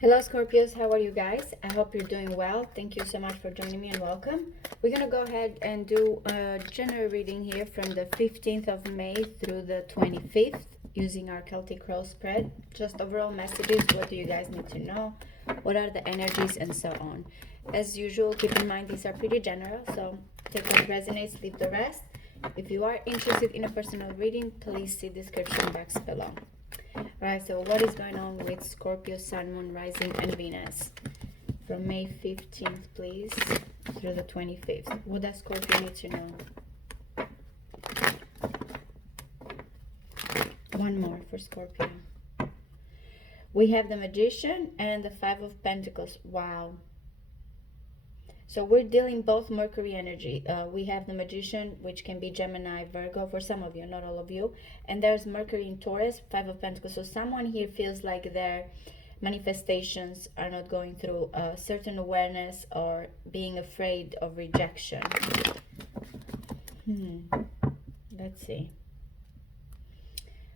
Hello Scorpios, how are you guys? I hope you're doing well. Thank you so much for joining me and welcome. We're gonna go ahead and do a general reading here from the 15th of May through the 25th using our Celtic Cross spread. Just overall messages, what do you guys need to know? What are the energies and so on. As usual, keep in mind these are pretty general, so take what resonates, leave the rest. If you are interested in a personal reading, please see description box below. Alright, so what is going on with Scorpio, Sun, Moon, Rising, and Venus? From May 15th, please, through the 25th. What does Scorpio need to know? One more for Scorpio. We have the Magician and the Five of Pentacles. Wow. So we're dealing both Mercury energy. We have the Magician, which can be Gemini, Virgo, for some of you, not all of you. And there's Mercury in Taurus, Five of Pentacles. So someone here feels like their manifestations are not going through a certain awareness or being afraid of rejection. Let's see.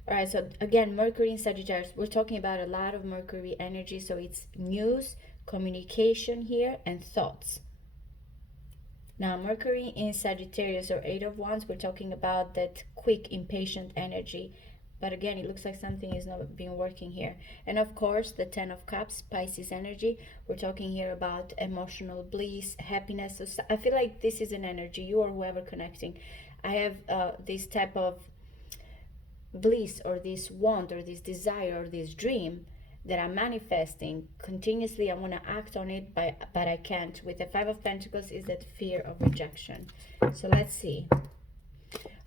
All right, so again, Mercury in Sagittarius. We're talking about a lot of Mercury energy. So it's news, communication here, and thoughts. Now, Mercury in Sagittarius or Eight of Wands, we're talking about that quick, impatient energy. But again, it looks like something is not being working here. And of course, the Ten of Cups, Pisces energy. We're talking here about emotional bliss, happiness. So I feel like this is an energy, you or whoever connecting. I have this type of bliss or this want or this desire or this dream that I'm manifesting continuously. I want to act on it, but I can't. With the Five of Pentacles is that fear of rejection. So let's see.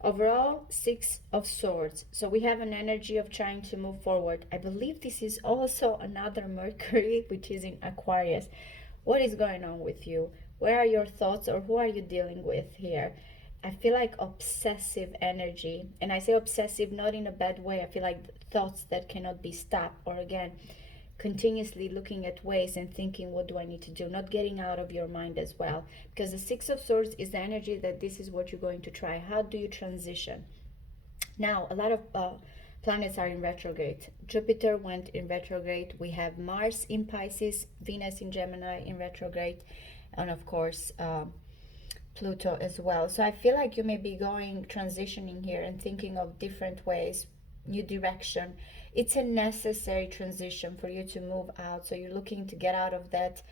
Overall, Six of Swords. So we have an energy of trying to move forward. I believe this is also another Mercury, which is in Aquarius. What is going on with you? Where are your thoughts, or who are you dealing with here? I feel like obsessive energy, and I say obsessive not in a bad way. I feel like thoughts that cannot be stopped, or again, continuously looking at ways and thinking, what do I need to do? Not getting out of your mind as well, because the Six of Swords is the energy that this is what you're going to try. How do you transition? Now, a lot of planets are in retrograde. Jupiter went in retrograde. We have Mars in Pisces, Venus in Gemini in retrograde, and of course, Pluto as well. So I feel like you may be transitioning here and thinking of different ways, new direction. It's a necessary transition for you to move out. So you're looking to get out of that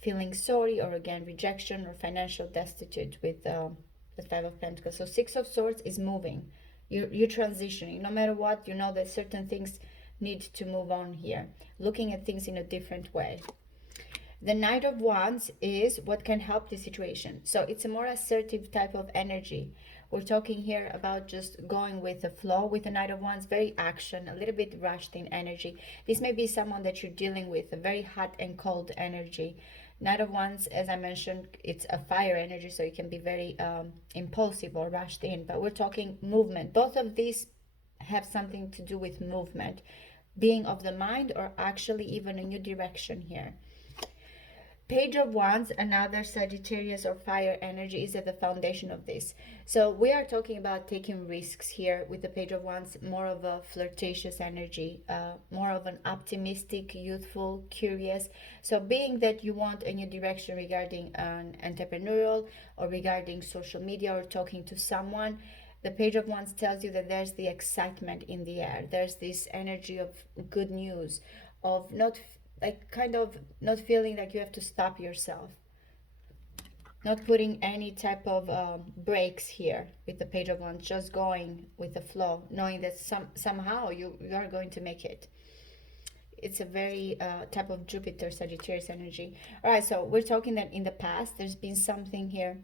feeling sorry, or again, rejection or financial destitute with the Five of Pentacles. So Six of Swords is moving. You're transitioning. No matter what, you know that certain things need to move on here. Looking at things in a different way. The Knight of Wands is what can help the situation. So it's a more assertive type of energy. We're talking here about just going with the flow. With the Knight of Wands, very action, a little bit rushed in energy. This may be someone that you're dealing with, a very hot and cold energy. Knight of Wands, as I mentioned, it's a fire energy, so it can be very impulsive or rushed in. But we're talking movement. Both of these have something to do with movement, being of the mind, or actually even a new direction here. Page of Wands, another Sagittarius or fire energy, is at the foundation of this. So we are talking about taking risks here with the Page of Wands, more of a flirtatious energy, more of an optimistic, youthful, curious. So being that you want a new direction regarding an entrepreneurial or regarding social media or talking to someone, the Page of Wands tells you that there's the excitement in the air. There's this energy of good news, of not kind of not feeling like you have to stop yourself, not putting any type of breaks here with the Page of Wands, just going with the flow, knowing that somehow you are going to make it. It's a very type of Jupiter Sagittarius energy. All right, so we're talking that in the past there's been something here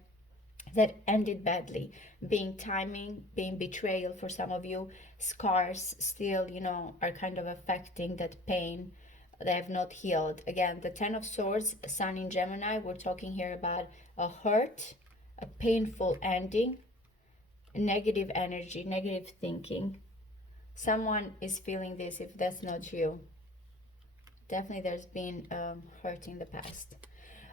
that ended badly, being timing, being betrayal for some of you. Scars still, are kind of affecting that pain. They have not healed. Again, the Ten of Swords, Sun in Gemini, we're talking here about a hurt, a painful ending, negative energy, negative thinking. Someone is feeling this if that's not you. Definitely there's been hurt in the past.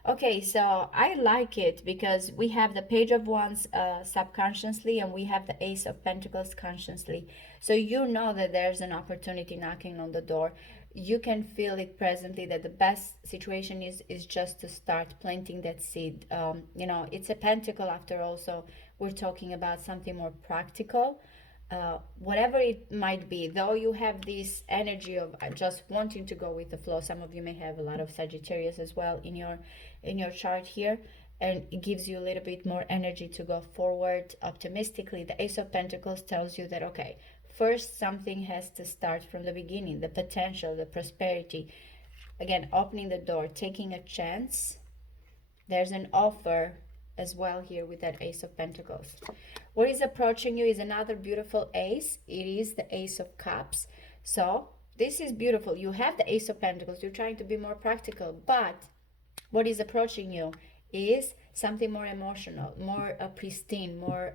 Okay, so I like it because we have the Page of Wands subconsciously, and we have the Ace of Pentacles consciously. So you know that there's an opportunity knocking on the door. you can feel it presently that the best situation is just to start planting that seed. You know, it's a pentacle after all, so we're talking about something more practical. Whatever it might be, though you have this energy of just wanting to go with the flow. Some of you may have a lot of Sagittarius as well in your chart here, and it gives you a little bit more energy to go forward optimistically. The Ace of Pentacles tells you that, okay, first something has to start from the beginning, the potential, the prosperity. Again, opening the door, taking a chance. There's an offer as well here with that Ace of Pentacles. What is approaching you is another beautiful ace. It is the Ace of Cups. So this is beautiful. You have the Ace of Pentacles. You're trying to be more practical, but what is approaching you is something more emotional, more pristine, more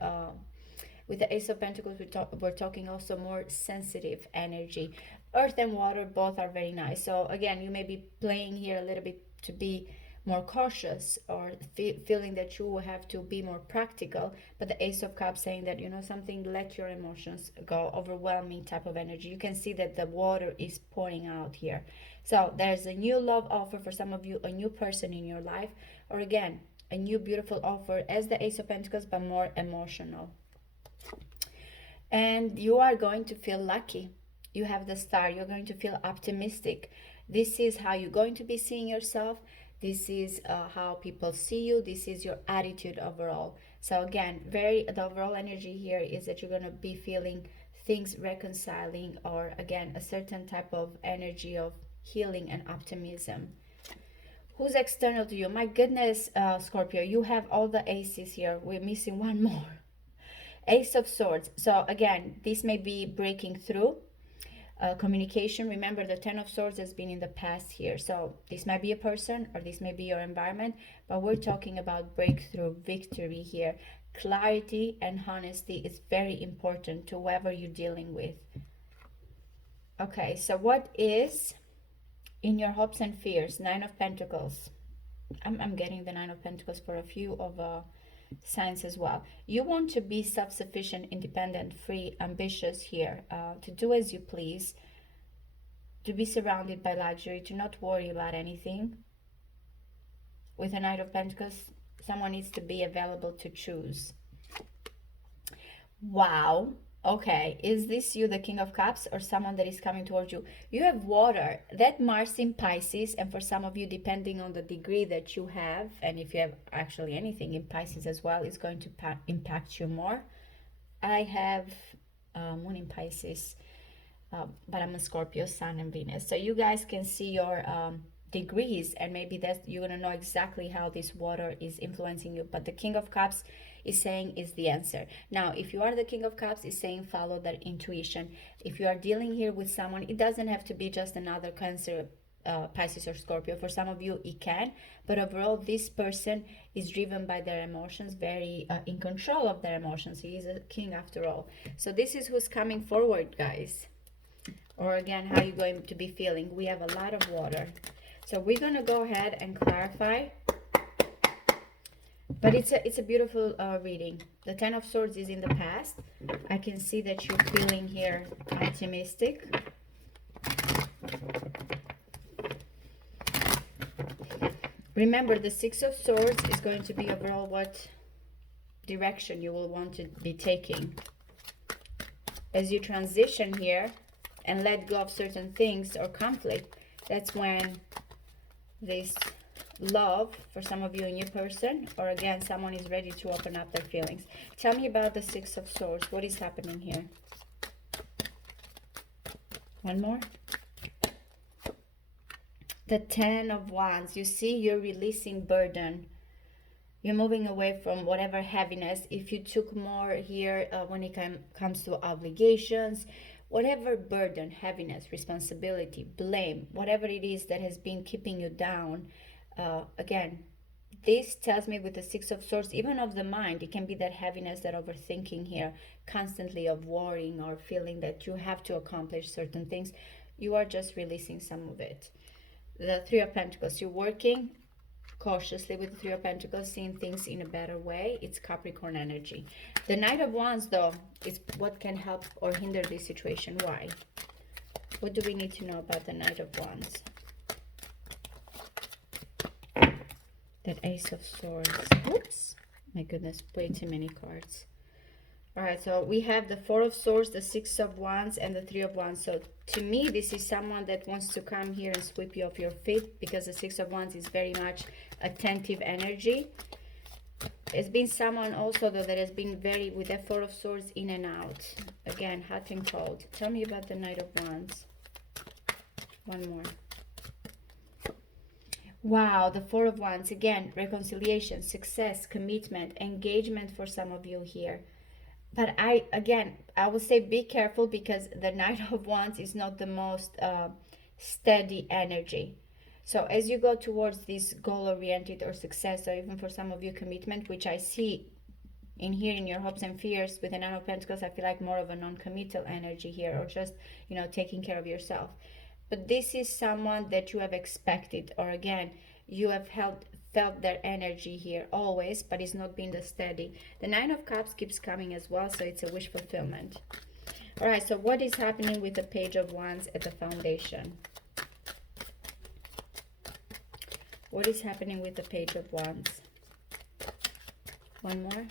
with the Ace of Pentacles, we're talking also more sensitive energy. Earth and water both are very nice. So again, you may be playing here a little bit to be more cautious, or feeling that you have to be more practical. But the Ace of Cups saying that, you know, something, let your emotions go, overwhelming type of energy. You can see that the water is pouring out here. So there's a new love offer for some of you, a new person in your life, or again, a new beautiful offer as the Ace of Pentacles, but more emotional. And you are going to feel lucky. You have the star. You're going to feel optimistic. This is how you're going to be seeing yourself. This is how people see you. This is your attitude overall. So again, the overall energy here is that you're going to be feeling things reconciling, or again, a certain type of energy of healing and optimism. Who's external to you? My goodness, Scorpio, you have all the aces here. We're missing one more. Ace of Swords. So again, this may be breaking through communication. Remember, the Ten of Swords has been in the past here. So this might be a person, or this may be your environment, but we're talking about breakthrough, victory here. Clarity and honesty is very important to whoever you're dealing with. Okay, so what is in your hopes and fears? Nine of Pentacles. I'm getting the Nine of Pentacles for a few of signs as well. You want to be self-sufficient, independent, free, ambitious here, to do as you please, to be surrounded by luxury, to not worry about anything. With a Knight of Pentacles, someone needs to be available to choose. Wow. Okay, is this you, the King of Cups, or someone that is coming towards you? You have water, that Mars in Pisces, and for some of you, depending on the degree that you have, and if you have actually anything in Pisces as well, it's going to impact you more. I have Moon in Pisces, but I'm a Scorpio, Sun and Venus. So you guys can see your degrees, and maybe that you're going to know exactly how this water is influencing you. But the King of Cups is saying is the answer. Now, if you are the King of Cups, is saying follow that intuition. If you are dealing here with someone, it doesn't have to be just another Cancer, Pisces or Scorpio. For some of you it can, but overall this person is driven by their emotions, very in control of their emotions. He is a king after all. So this is who's coming forward, guys. Or again, how you're going to be feeling. We have a lot of water, so we're going to go ahead and clarify. But it's a beautiful reading. The Ten of Swords is in the past. I can see that you're feeling here optimistic. Remember, the Six of Swords is going to be overall what direction you will want to be taking. As you transition here and let go of certain things or conflict, that's when this love, for some of you, a new person, or again, someone is ready to open up their feelings. Tell me about the Six of Swords. What is happening here? One more. The Ten of Wands. You see, you're releasing burden. You're moving away from whatever heaviness. If you took more here when it comes to obligations, whatever burden, heaviness, responsibility, blame, whatever it is that has been keeping you down, again, this tells me with the Six of Swords, even of the mind, it can be that heaviness, that overthinking here, constantly of worrying or feeling that you have to accomplish certain things. You are just releasing some of it. The Three of Pentacles, you're working cautiously with the Three of Pentacles, seeing things in a better way. It's Capricorn energy. The Knight of Wands, though, is what can help or hinder this situation. Why? What do we need to know about the Knight of Wands? That Ace of Swords. Oops. My goodness, way too many cards. All right, so we have the Four of Swords, the Six of Wands, and the Three of Wands. So to me, this is someone that wants to come here and sweep you off your feet, because the Six of Wands is very much attentive energy. It's been someone also, though, that has been very, with the Four of Swords, in and out. Again, hot and cold. Tell me about the Knight of Wands. One more. Wow, the Four of Wands. Again, reconciliation, success, commitment, engagement for some of you here. But I would say be careful, because the Knight of Wands is not the most steady energy. So as you go towards this goal-oriented or success, or even for some of you commitment, which I see in here in your hopes and fears with the Nine of Pentacles, I feel like more of a non-committal energy here, or just, you know, taking care of yourself. But this is someone that you have expected, or again, you have felt their energy here always, but it's not been the steady. The Nine of Cups keeps coming as well, so it's a wish fulfillment. All right, so what is happening with the Page of Wands at the foundation? What is happening with the Page of Wands? One more.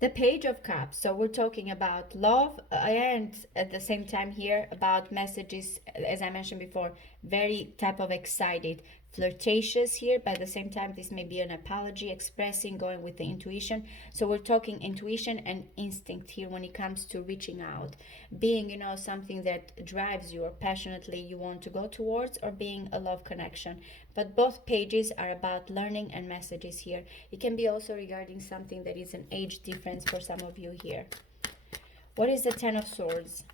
The Page of Cups. So we're talking about love, and at the same time here about messages, as I mentioned before, very type of excited, flirtatious here, but at the same time this may be an apology, expressing, going with the intuition. So we're talking intuition and instinct here when it comes to reaching out, being, you know, something that drives you or passionately you want to go towards, or being a love connection. But both pages are about learning and messages here. It can be also regarding something that is an age difference for some of you here. What is the Ten of Swords?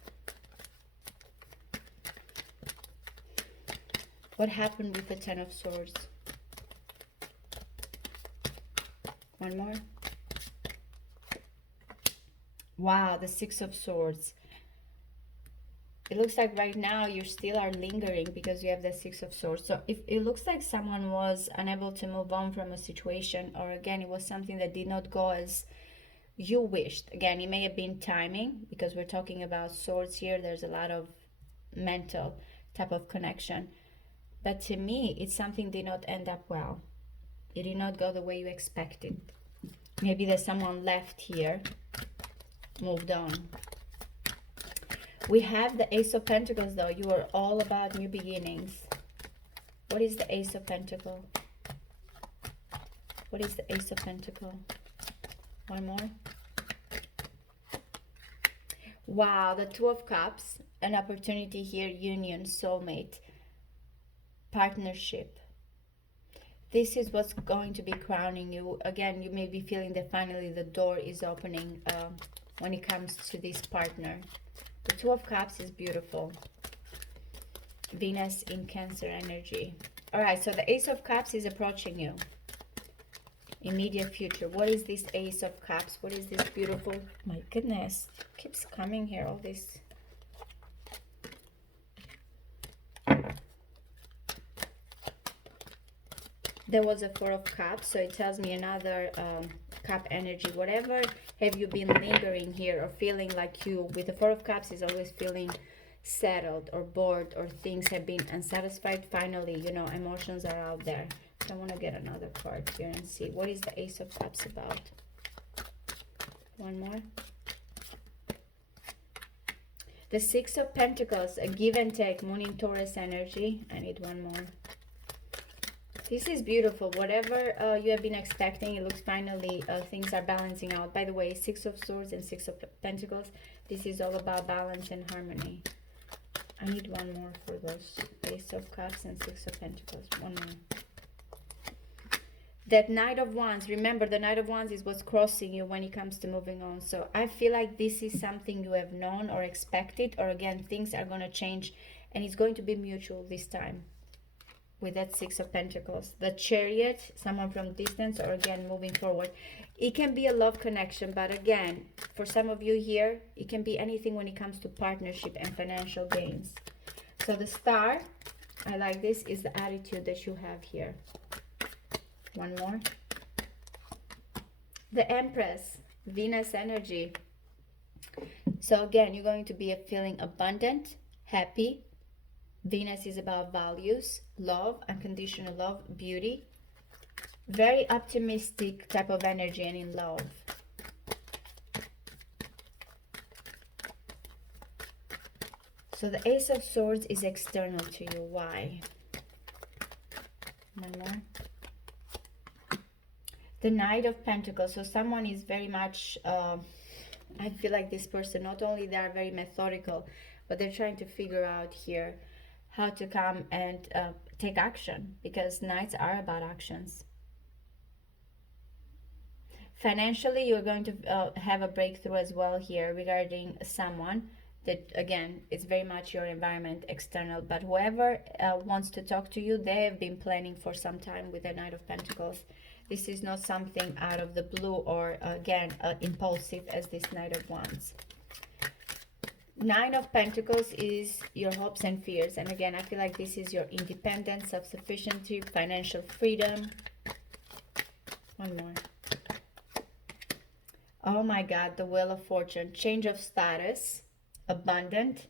What happened with the Ten of Swords? One more. Wow, the Six of Swords. It looks like right now you still are lingering, because you have the Six of Swords. So if it looks like someone was unable to move on from a situation, or again, it was something that did not go as you wished. Again, it may have been timing, because we're talking about swords here. There's a lot of mental type of connection. But to me, it's something did not end up well. It did not go the way you expected. Maybe there's someone left here, moved on. We have the Ace of Pentacles, though. You are all about new beginnings. What is the Ace of Pentacles? What is the Ace of Pentacles? One more. Wow, the Two of Cups. An opportunity here, union, soulmate, partnership. This is what's going to be crowning you. Again, you may be feeling that finally the door is opening when it comes to this partner. The Two of Cups is beautiful. Venus in Cancer energy. All right, so the Ace of Cups is approaching you. Immediate future. What is this Ace of Cups? What is this beautiful? My goodness, keeps coming here, all this. There was a Four of Cups, so it tells me another cup energy. Whatever have you been lingering here, or feeling like you, with the Four of Cups, is always feeling settled or bored, or things have been unsatisfied. Finally, you know, emotions are out there. I want to get another card here and see what is the Ace of Cups about. One more. The Six of Pentacles, a give and take, Moon in Taurus energy. I need one more. This is beautiful. Whatever you have been expecting, it looks finally things are balancing out. By the way, Six of Swords and Six of Pentacles, this is all about balance and harmony. I need one more for those. Ace of Cups and Six of Pentacles. One more. That Knight of Wands, remember the Knight of Wands is what's crossing you when it comes to moving on. So I feel like this is something you have known or expected, or again, things are going to change, and it's going to be mutual this time. With that Six of Pentacles, the Chariot, someone from distance, or again moving forward. It can be a love connection, but again, for some of you here, it can be anything when it comes to partnership and financial gains. So the Star, I like this, is the attitude that you have here. One more. The Empress, Venus energy. So again, you're going to be feeling abundant, happy. Venus is about values, love, unconditional love, beauty. Very optimistic type of energy and in love. So the Ace of Swords is external to you. Why? One more. The Knight of Pentacles. So someone is very much, I feel like this person, not only they are very methodical, but they're trying to figure out here how to come and take action, because Knights are about actions. Financially, you're going to have a breakthrough as well here regarding someone that, again, is very much your environment, external. But whoever wants to talk to you, they have been planning for some time with the Knight of Pentacles. This is not something out of the blue or, again, impulsive as this Knight of Wands. Nine of Pentacles is your hopes and fears. And again, I feel like this is your independence, self-sufficiency, financial freedom. One more. Oh my God, the Wheel of Fortune. Change of status. Abundant.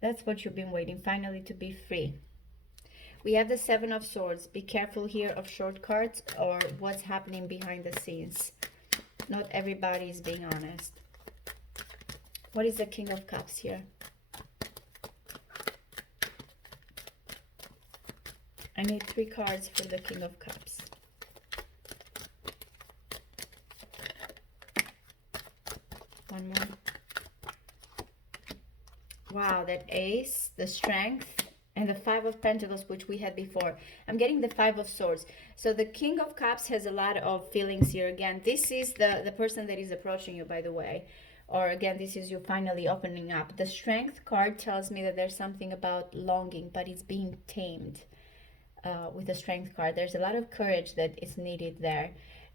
That's what you've been waiting, finally to be free. We have the Seven of Swords. Be careful here of shortcuts or what's happening behind the scenes. Not everybody is being honest. What is the King of Cups here? I need 3 cards for the King of Cups. One more. Wow, that Ace, the Strength, and the Five of Pentacles, which we had before. I'm getting the Five of Swords. So the King of Cups has a lot of feelings here. Again, this is the person that is approaching you, by the way. Or again, this is you finally opening up. The Strength card tells me that there's something about longing, but it's being tamed with the Strength card. There's a lot of courage that is needed there.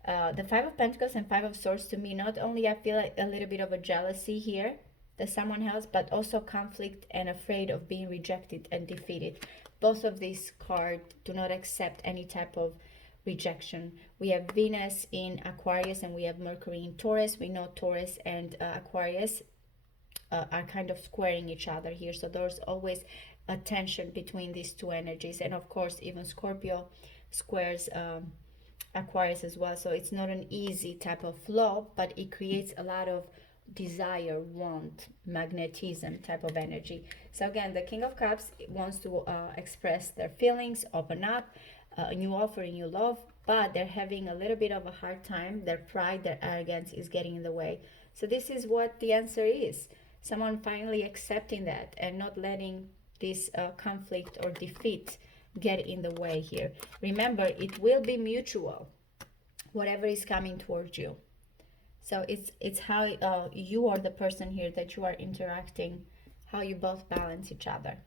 The Five of Pentacles and Five of Swords, to me, not only I feel like a little bit of a jealousy here that someone has, but also conflict and afraid of being rejected and defeated. Both of these cards do not accept any type of rejection. We have Venus in Aquarius and we have Mercury in Taurus. We know Taurus and Aquarius are kind of squaring each other here. So there's always a tension between these two energies. And of course, even Scorpio squares Aquarius as well. So it's not an easy type of flow, but it creates a lot of desire, want, magnetism type of energy. So again, the King of Cups wants to express their feelings, open up, a new offer, a new love, but they're having a little bit of a hard time. Their pride, their arrogance is getting in the way. So this is what the answer is. Someone finally accepting that and not letting this conflict or defeat get in the way here. Remember, it will be mutual, whatever is coming towards you. So it's how you are the person here that you are interacting, how you both balance each other.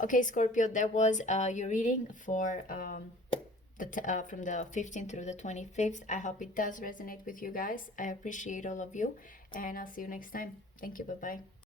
Okay, Scorpio, that was your reading for from the 15th through the 25th. I hope it does resonate with you guys. I appreciate all of you, and I'll see you next time. Thank you. Bye-bye.